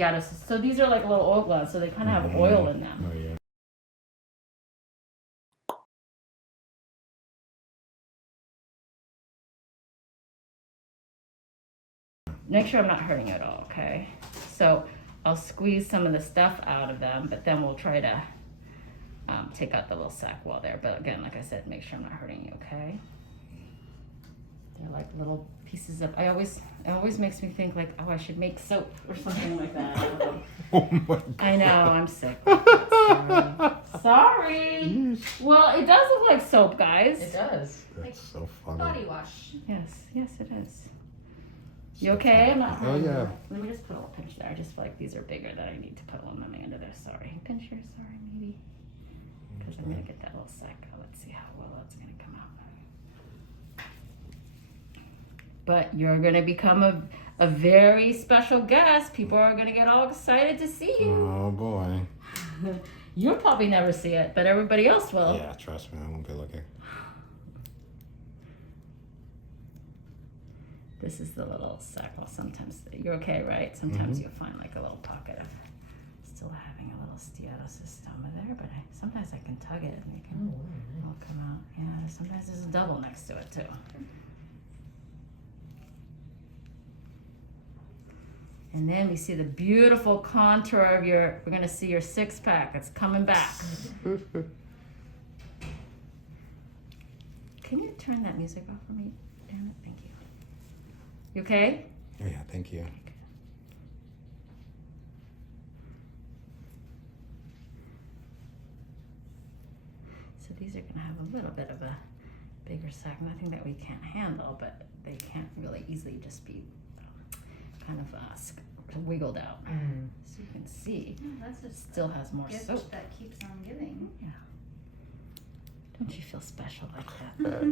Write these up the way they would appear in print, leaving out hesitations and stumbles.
Steatocystomas. So these are like little oil glands, so they kind of have oil in them. Oh, yeah. Make sure I'm not hurting you at all, okay? So I'll squeeze some of the stuff out of them, but then we'll try to take out the little sac wall there. But again, like I said, make sure I'm not hurting you, okay? They're like little pieces of, it always makes me think like, oh, I should make soap or something like that. I don't know. Oh my God. I know, I'm sick. Sorry. Well, it does look like soap, guys. It does. That's so funny. Body wash. Yes, it is. You So okay? funny. I'm not Oh, hurting yeah. you. Let me just put a little pinch there. I just feel like these are bigger that I need to put one on my under there. Sorry. Pinch here, sorry, maybe. Because I'm going to get that little sac out. Let's see how well that's going to come out. But you're going to become a very special guest. People are going to get all excited to see you. Oh boy. You'll probably never see it, but everybody else will. Yeah, trust me, I won't be looking. This is the little sac. Well, sometimes you're okay, right? Sometimes you'll find like a little pocket of still having a little steatocystoma there, but sometimes I can tug it and it'll come out. Yeah, sometimes there's a double next to it too. And then we see the beautiful contour of we're gonna see your six pack. It's coming back. Can you turn that music off for me? Damn it, thank you. You okay? Oh, yeah, thank you. So these are gonna have a little bit of a bigger sac, nothing that we can't handle, but they can't really easily just be kind of wiggled out. So you can see, That's it a still has more gift soap. that keeps on giving. Yeah. Don't you feel special like that?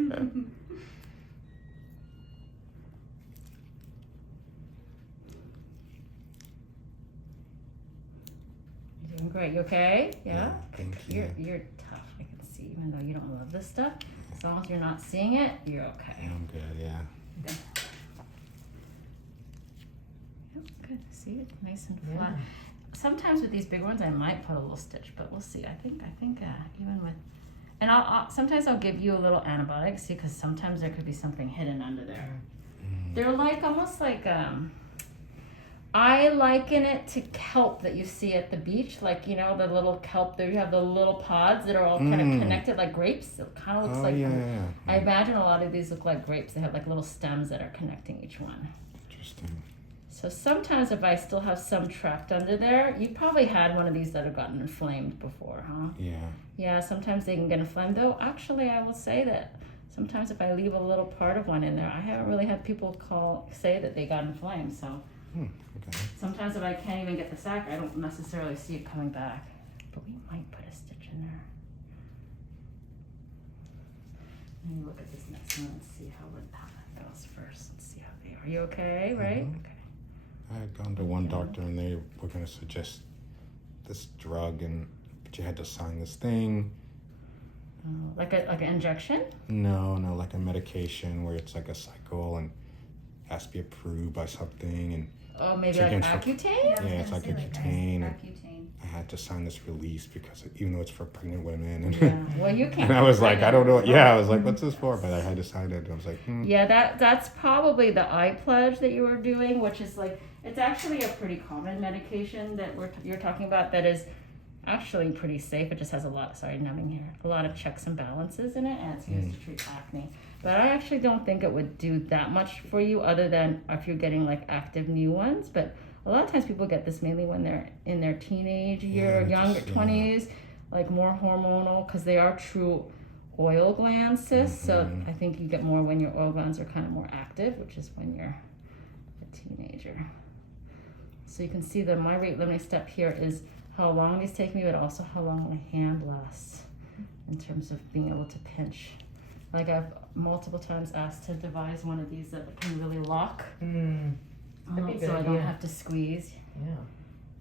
You're doing great. You okay? Yeah? Thank you. You're tough, I can see, even though you don't love this stuff. As long as you're not seeing it, you're okay. Yeah, I'm good, yeah. Yep, good. See it nice and flat. Sometimes with these big ones, I might put a little stitch, but we'll see. I think even with, and sometimes I'll give you a little antibiotic, see, because sometimes there could be something hidden under there. They're like almost like I liken it to kelp that you see at the beach, like, you know, the little kelp there. You have the little pods that are all kind of connected like grapes. It kind of looks like. Yeah. I imagine a lot of these look like grapes. They have like little stems that are connecting each one. Interesting. So sometimes if I still have some trapped under there, you probably had one of these that have gotten inflamed before, huh? Yeah. Yeah, sometimes they can get inflamed. Though, actually, I will say that sometimes if I leave a little part of one in there, I haven't really had people say that they got inflamed. So Okay. sometimes if I can't even get the sac, I don't necessarily see it coming back. But we might put a stitch in there. Let me look at this next one and see how that goes first. Let's see how they are. You okay, right? Okay. I had gone to one doctor and they were going to suggest this drug, but you had to sign this thing. Like an injection? No, like a medication where it's like a cycle and has to be approved by something. And Oh, maybe So like against Accutane? I was Yeah, it's gonna like say, Accutane. Accutane. I had to sign this release because even though it's for pregnant women, and, Yeah. Well, you can't. and I was like, I don't know. Yeah, I was like, what's this for? But I had to sign it. And I was like, Yeah, that's probably the eye pledge that you were doing, which is like, it's actually a pretty common medication that you're talking about that is actually pretty safe. It just has a lot of checks and balances in it, and it's used to treat acne. But I actually don't think it would do that much for you other than if you're getting like active new ones. But a lot of times people get this mainly when they're in their teenage year, younger 20s, like more hormonal, because they are true oil gland cysts. So I think you get more when your oil glands are kind of more active, which is when you're a teenager. So you can see that my rate limiting step here is how long these take me, but also how long my hand lasts in terms of being able to pinch. Like I've multiple times asked to devise one of these that can really lock. That'd be a good so I don't idea. have to squeeze. Yeah.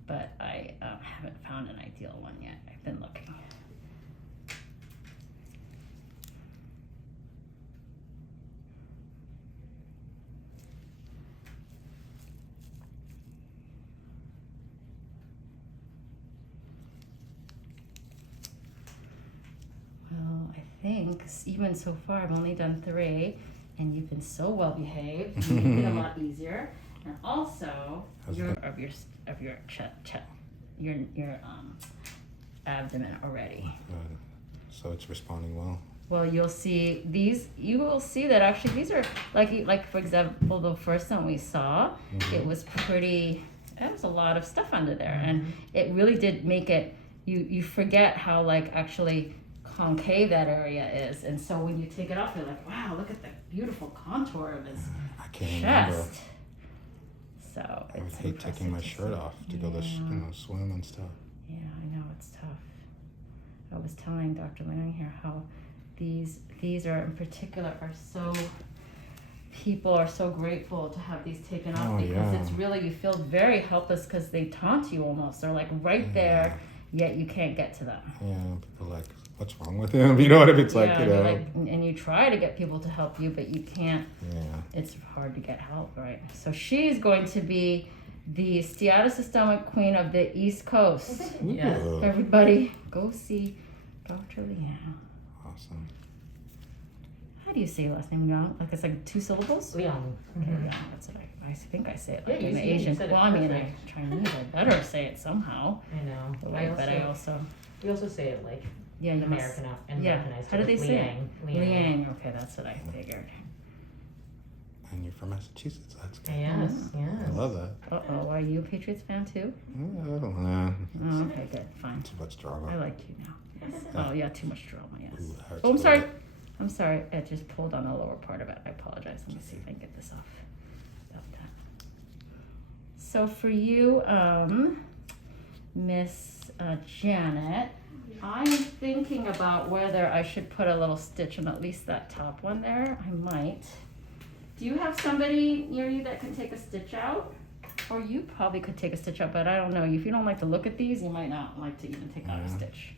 But I haven't found an ideal one yet. I've been looking. think, even so far, I've only done 3, and you've been so well behaved. You make it a lot easier. And also, your abdomen already. Good. So it's responding well. Well, you'll see these. You will see that actually these are like for example, the first one we saw, it was pretty. There was a lot of stuff under there, and it really did make it. You forget how like actually concave that area is, and so when you take it off, you're like, wow, look at the beautiful contour of his I can't chest. remember. So I would it's hate taking my shirt off to go to swim and stuff. Yeah, I know it's tough. I was telling Dr. Lang here how these are in particular are so. People are so grateful to have these taken off because it's really, you feel very helpless because they taunt you almost. They're like right there, yet you can't get to them. Yeah, people are like, what's wrong with him? You know what I mean? It's like, you know. Like, and you try to get people to help you, but you can't. Yeah. It's hard to get help, right? So she's going to be the Steatocystoma queen of the East Coast. Yes. Everybody, go see Dr. Leanne. Awesome. How do you say your last name? Young? Like it's like 2 syllables? Leon. Okay, Young. That's what I think I say it like Yeah, in you Asian. said it Well, I mean, perfect. Chinese. I better say it somehow. I know. But I also. We also say it like Yeah, you must. Americanized. How do they say it? Liang. Liang. Okay, that's what I figured. And you're from Massachusetts. That's good. Yes, I yes. love that. Are you a Patriots fan too? Nah, Oh, okay, good, fine. too much I drama. like you now. Yes. Oh yeah, too much drama. Yes. Ooh, hurts Oh, I'm sorry. really. I'm sorry. I just pulled on the lower part of it. I apologize. Let me see if I can get this off. About that. So for you, Miss Janet, I'm thinking about whether I should put a little stitch on at least that top one there. I might. Do you have somebody near you that can take a stitch out? Or you probably could take a stitch out, but I don't know. If you don't like to look at these, you might not like to even take out a stitch.